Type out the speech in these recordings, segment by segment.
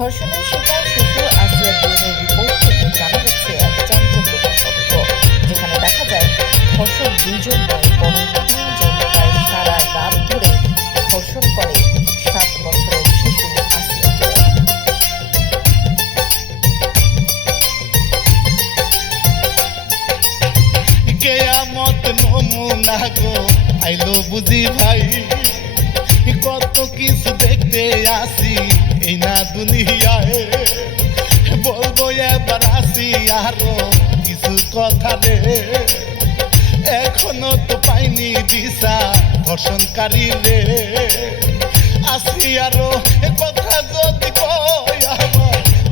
ধর্ষণের শিকার শিশু আসিয়া বিউনের রিপোর্ট থেকে জানা যাচ্ছে এক চাঞ্চল্যকর তথ্য, যেখানে দেখা যায় ধর্ষক দুজন নয় বরং তিনজন প্রায় সারা রাত ধরে ধর্ষণ করে সাত বছরের শিশু আসিয়াকে কেয়ামত নমুনা গো, আইলো বুঝি ভাই, কত কিছু দেখতে আসি। এই না দুনিয়ায়। বলব এবার আসি আরও কিছু কথা রে। এখনও তো পাইনি দিশা ধর্ষণকারী রে। আসি আরও কথা যদি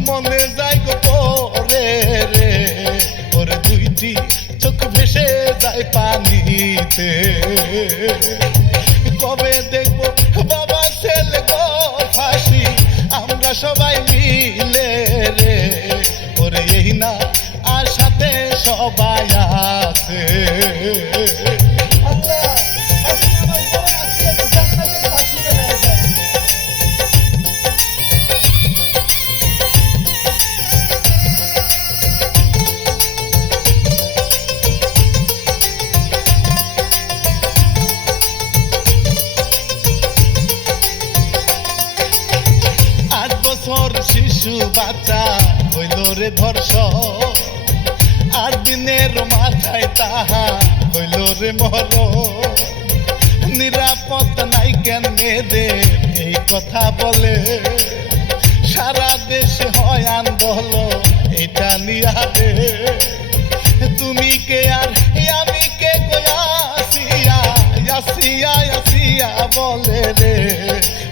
মনে যায় গো পরে রে। ওরে দুইটি চোখ ভেসে যায় পানিতে। কবে দেখব সবাই মিলে রে। ওরে এই না সাথে সবাই শিশু বাচ্চা হইল রে ধর্ষ আট দিনের মাথায় তাহা হইল রে মর নিরাপত্তা নাই কেন মেয়েদের এই কথা বলে? সারা দেশে হয় আন্দোলন, এটা নিয়ারে তুমি কে আর আমি কে কয়া আসিয়া আসিয়া বলে রে?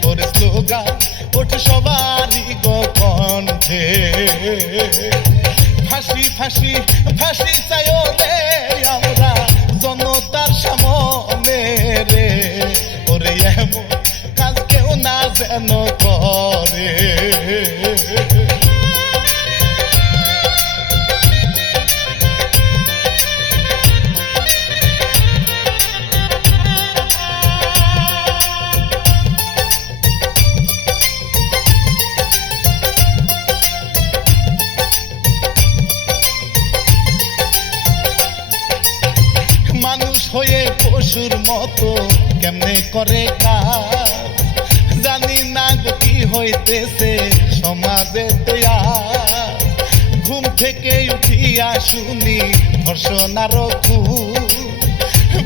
ওরে স্লোগান ওঠে সবারই গো কণ্ঠে ফাঁসি ফাঁসি ফাঁসি চাইও রে আমরা। জনতার সামনে রে। ওরে এমন কাজ কেউ না যেন করে। পশুর মতো কেমনে করে কাজ? জানি না কি হইতেছে, সমাজে ঘুম থেকে উঠিয়া শুনি ধর্ষণার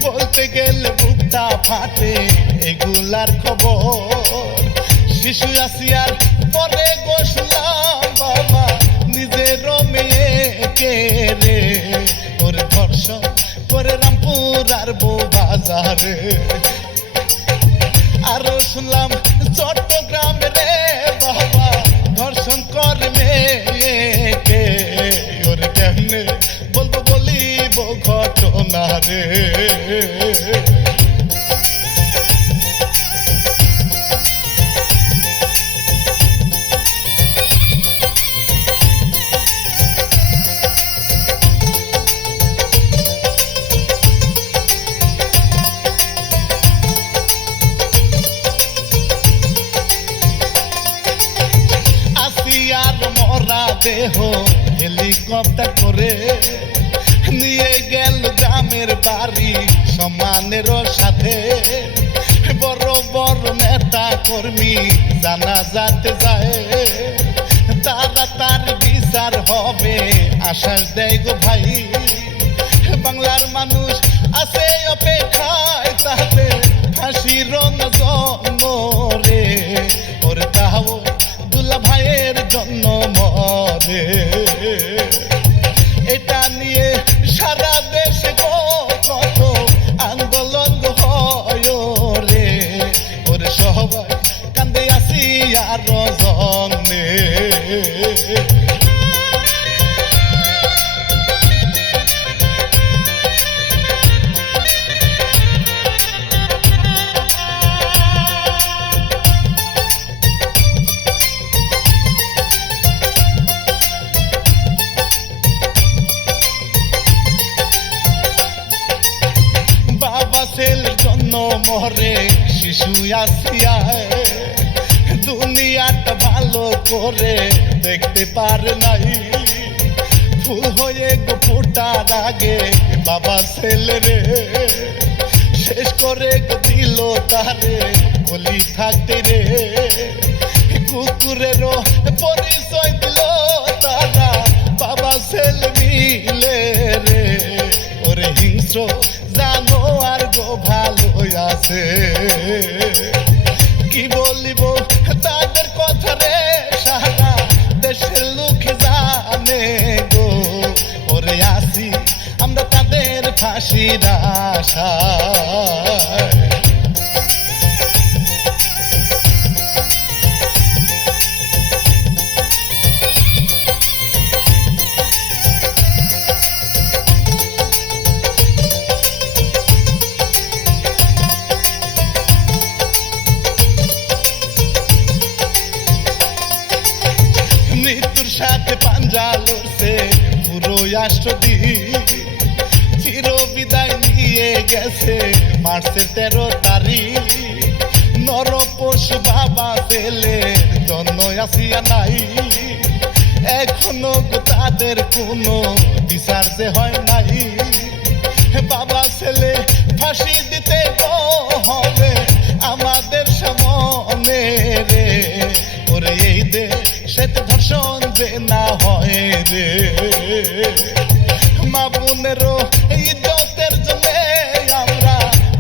বলতে গেলে বুকটা ফাটে এগুলার খবর। শিশু আসিয়ার পরে বসলাম, বাবা নিজের মেয়েকে রে। করে রামপুর আর বাজারে। আরও শুনলাম চট্টগ্রাম রে। দেহ হেলিকপ্টার করে নিয়ে গেল গ্রামের বাড়ি সম্মানের সাথে। বড় বড় নেতা কর্মী জানা যাতে যায়। তারা তার বিচার হবে, আশ্বাস দেয় গো ভাই। বাংলার মানুষ আর জন্মে বাবা ছেলের জন্য মরে শিশু আসিয়া করে দেখতে পারে নাই। ফুল হয়ে গো ফোটার আগে বাবা ছেলে রে। শেষ করে দিল তারে, বলি থাকতে রে। কুকুরেরও তাদের কথা রে সারা দেশের লোক জানে গো। আমরা তাদের ফাঁসির আশায়। সাথে পাঞ্জা লড়ছে, পুরো রাষ্ট্রদি চির বিদায় নিয়ে গেছে। মার্চের তেরো তারিখ নর পশু বাবা ছেলে জন্ম আসিয়া নাই। এখনও তাদের কোনো বিচার যে হয় নাই। বাবা ছেলে ফাঁসি দিতে হবে। হয় রে মা বোনেরও ইজ্জতের জন্য আমরা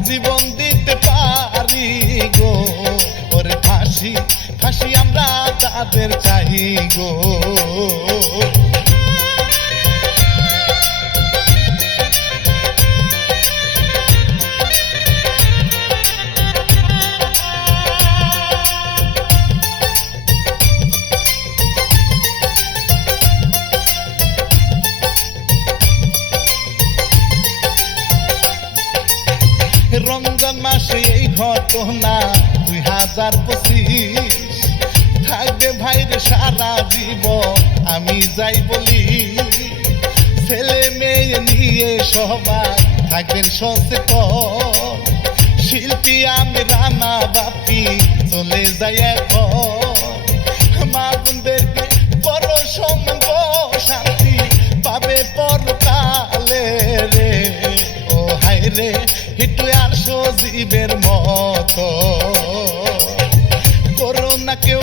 জীবন দিতে পারি গো। ওরে ফাঁসি ফাঁসি আমরা তাদের চাই গো। ঘটনা দুই হাজার পঁচিশ। থাকবে ভাইরে সারা জীব আমি যাই বলি। ছেলে মেয়ে নিয়ে সবাই থাকবেন সচেতন। শিল্পী আমি, রানা বাপি, চলে যাই এখন। মা বোনদেরকে বড় সম্মান শান্তি পাবে পরকালে রে। ও হাই রে হিটু আর সজীবের করো না কেউ